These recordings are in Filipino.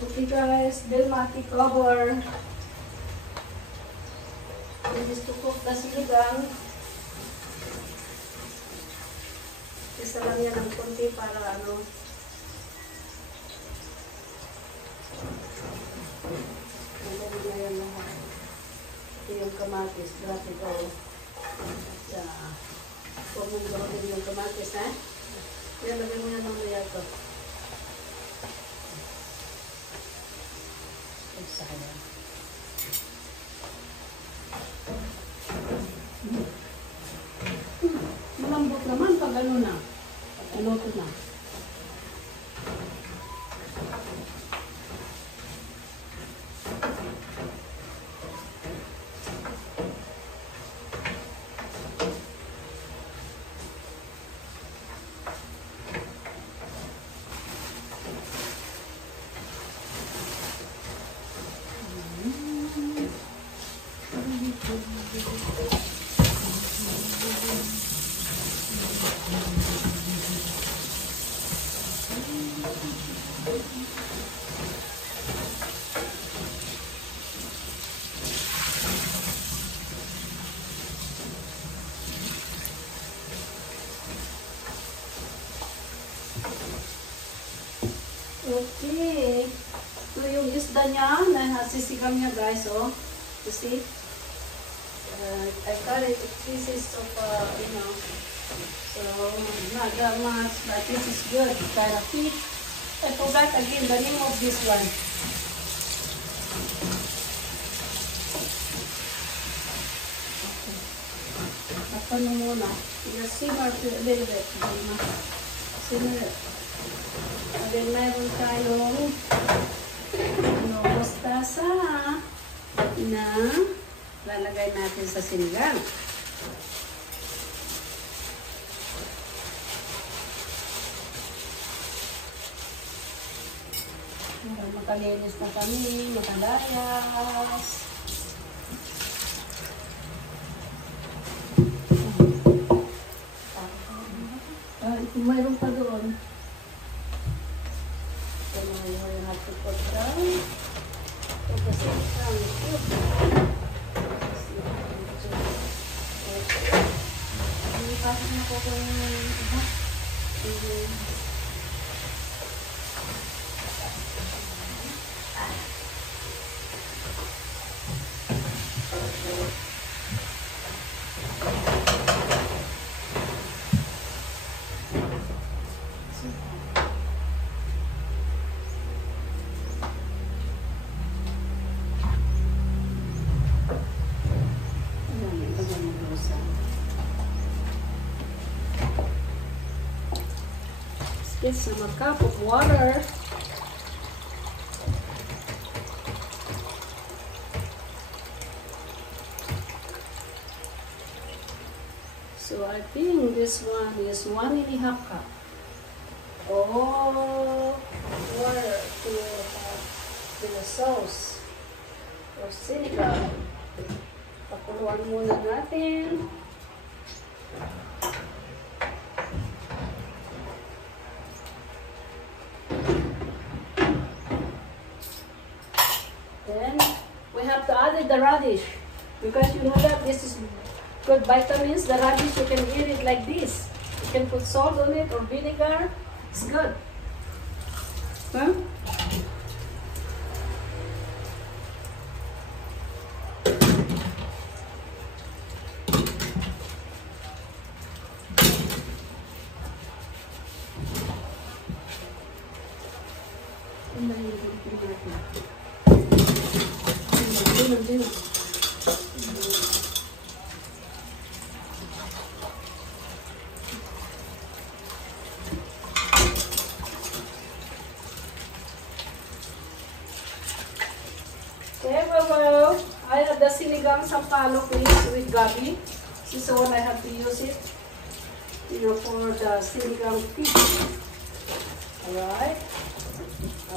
Okay guys, Delmati cover. This is to cook the sinigang. Isa lang yan ng konti para ano. Ang na yan lahat. Ito yung kamatis. Grabe ko. Huwag mong gawin yung kamatis, ha? Kaya lagay mo na mamaya ito. Sayang. Malambot naman pag ano na. Pag ano ito na. Okay. Ito yung isda niya. Nasisigang niya guys. Oh. You see? I cut it to pieces of, you know. So, not that much. But this is good. Kind of feet. I forgot again the name of this one. Okay. Ano muna. Just simmer to a little bit. Simmer it. And then mayroon tayong mustasa na lalagay natin sa sinigang. Makalinis na kami, makalayas. Mayroon pa doon. So now you have to put down. Tapos isang soup. Hindi pa na po ko yung iba. Get some a cup of water. So I think this one is 1.5 cup of water to the sauce or sinigang. Pakuluan muna natin. Then we have to add the radish because you know that this is good vitamins. The radish you can eat it like this. You can put salt on it or vinegar. It's good. Huh? Okay, well, I have the sinigang sampalok with gabi. This is the one I have to use it, you know, for the sinigang fish. Alright.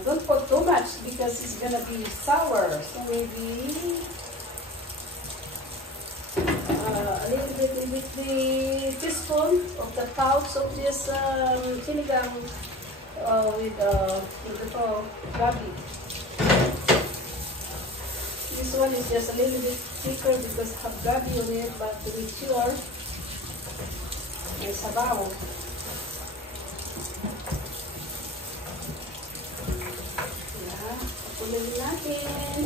Don't put too much because it's gonna be sour. So maybe a little bit with the teaspoon of the pouch of this sinigang with the gabi. This one is just a little bit thicker because have gabi on it, but to be sure, may sabaw. Yeah, patuloy natin.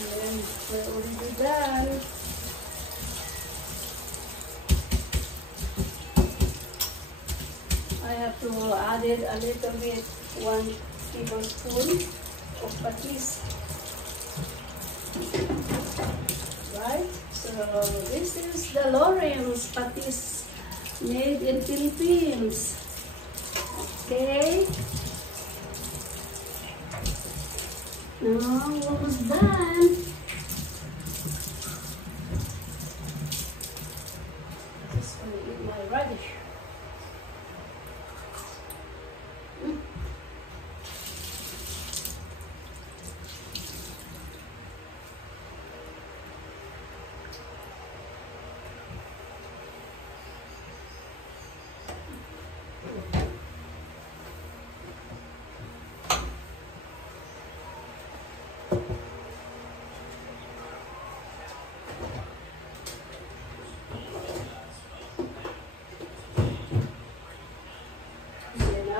And we're already done. I have to add it a little bit, 1 tablespoon of patis. Right? So this is the Lawrence patis made in Philippines. Okay. Now almost done. Just going to eat my radish.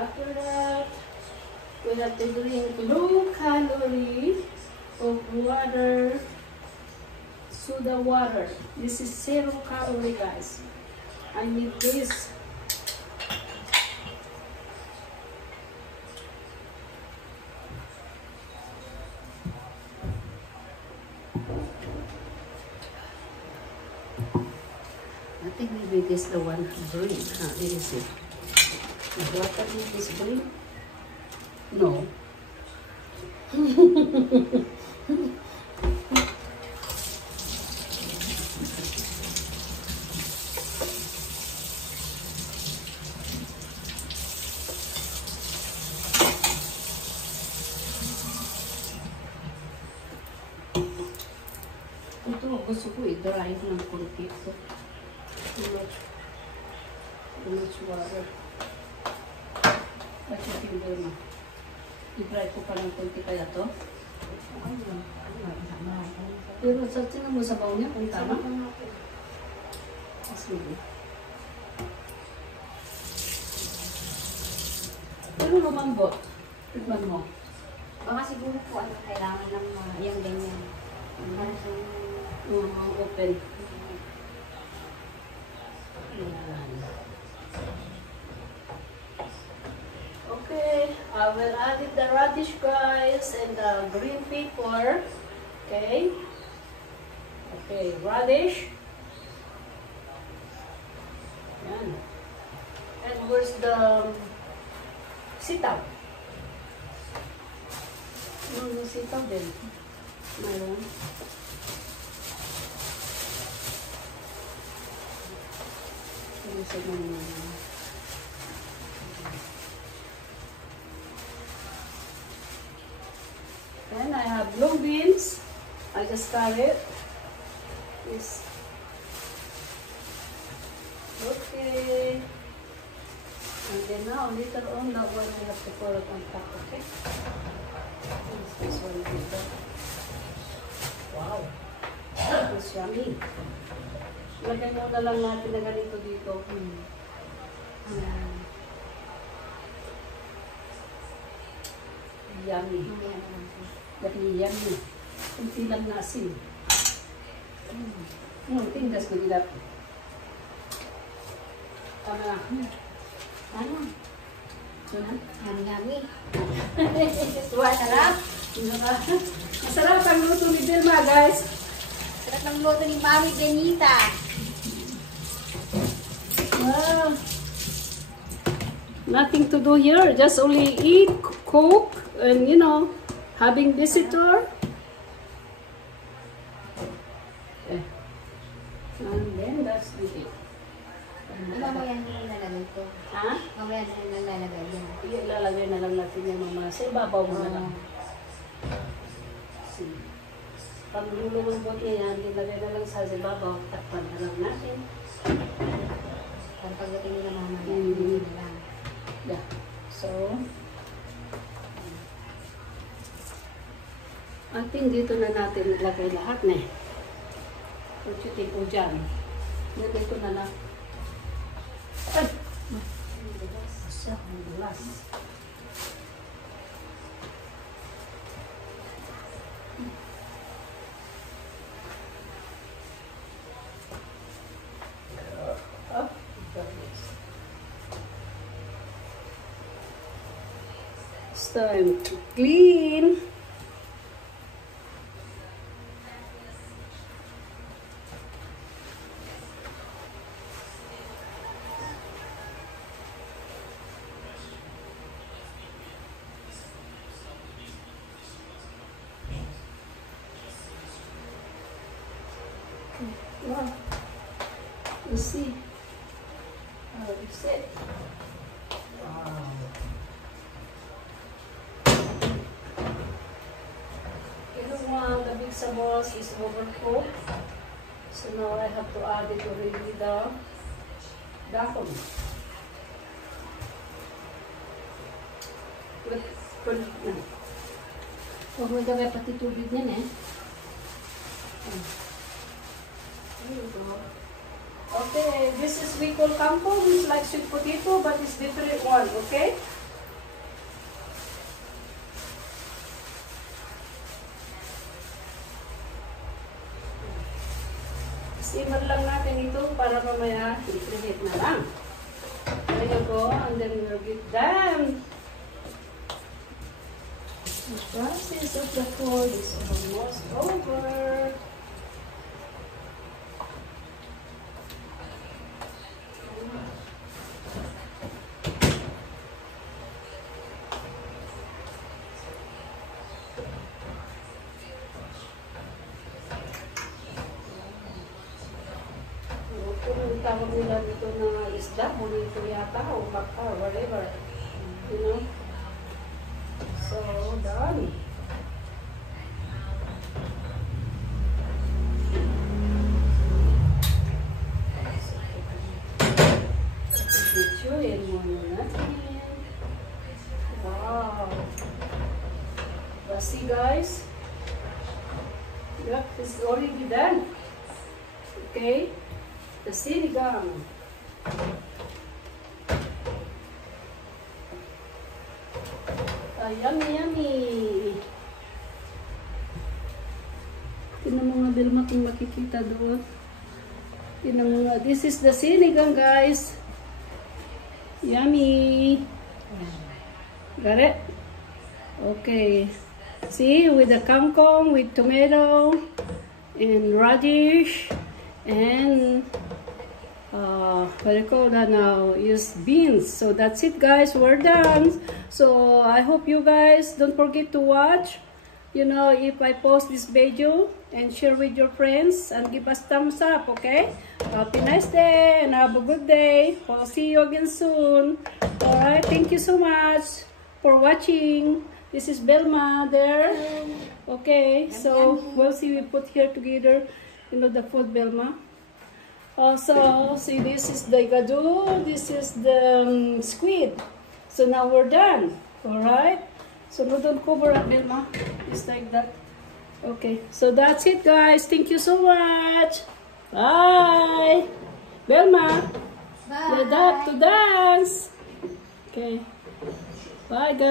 After that, we have to drink low calorie of water, soda water. This is 0 calorie, guys. I need this. I think maybe this is the one green. Let me see. Is water in this green? No. Ito, gusto ko i-dry ng konti ito. Too much water. At yung finger mo. I-dry ko pa ng konti kaya to. Pero sa tingnan mo sa baon niya kung tama. Sige. Pero lumambot. Tignan mo. Baka siguro po ano, kailangan ng yung ganyan. Para sa open. Okay, I will add the radish, guys, and the green pepper. Okay. Okay, radish. Yan. And where's the sitaw? No, sitaw din. Mayroon. Then I have blue beans. I just cut it. This. Okay. And then now later on that one we have to pour it on top. Okay. This one later. Wow. It's yummy. Lagyan mo na lang natin na ganito dito. Yummy. Yummy, yummy. Kunti lang na asin. Tindas ko nila. Tama na. ano? Ano? Yummy. Sarap. Masarap ang luto ni Vilma, guys. Sarap ng luto ni Mami Benita. Wow. Nothing to do here. Just only eat, cook, and you know, having visitor. Okay. And then that's it. Mamaya nila lalagay ito. Ha? Mamaya nila lalagay yan. Ilalagay na lang natin yung mga sa ibabaw mo na lang. Pag lulubot niya yan, ilagay na lang sa ibabaw, takpan na lang natin. Para pagdating nila mamaya, Mm. nila lang. Yeah. So, I think dito na natin nilagay lahat na eh. Puchutin ko dyan. Dito na lang. Ay! Siya, ang dulas. It's time to clean. Wow. You see how it's it. Wow. The big sabos is overcooked. So now I have to add it already the dahon. Huwag magdagay pati tubig niyan eh. There you go. Okay, this is we call kangkong. It's like sweet potato but it's different one, okay? Simmer lang natin ito para mamaya i-preheat na lang. There you go. And then we'll get done. The process of the food is almost over. Kung tawag nila dito na isda, bonito yata, o baka, whatever. You know? So, done. Bituin muna natin. Wow. But see guys? Look, it's already done. Okay? The sinigang. Yummy, yummy. Tingnan mo nga Vilma kung makikita doon. Tingnan mo nga. This is the sinigang guys. Yummy. Got it? Okay. See, with the kangkong, with tomato, and radish, and what do you call that now? Use beans. So that's it guys, we're done. So I hope you guys don't forget to watch, you know, if I post this video, and share with your friends and give us thumbs up. Okay, have a nice day and have a good day. I'll see you again soon. All right, thank you so much for watching. This is Belma there. Okay, so we'll see, we put here together, you know, the food, Belma. Also, see, this is the gado, this is the squid. So now we're done. Alright? So no, don't cover up, Belma. Just like that. Okay, so that's it, guys. Thank you so much. Bye. Belma. Bye. Get up to dance. Okay. Bye, guys.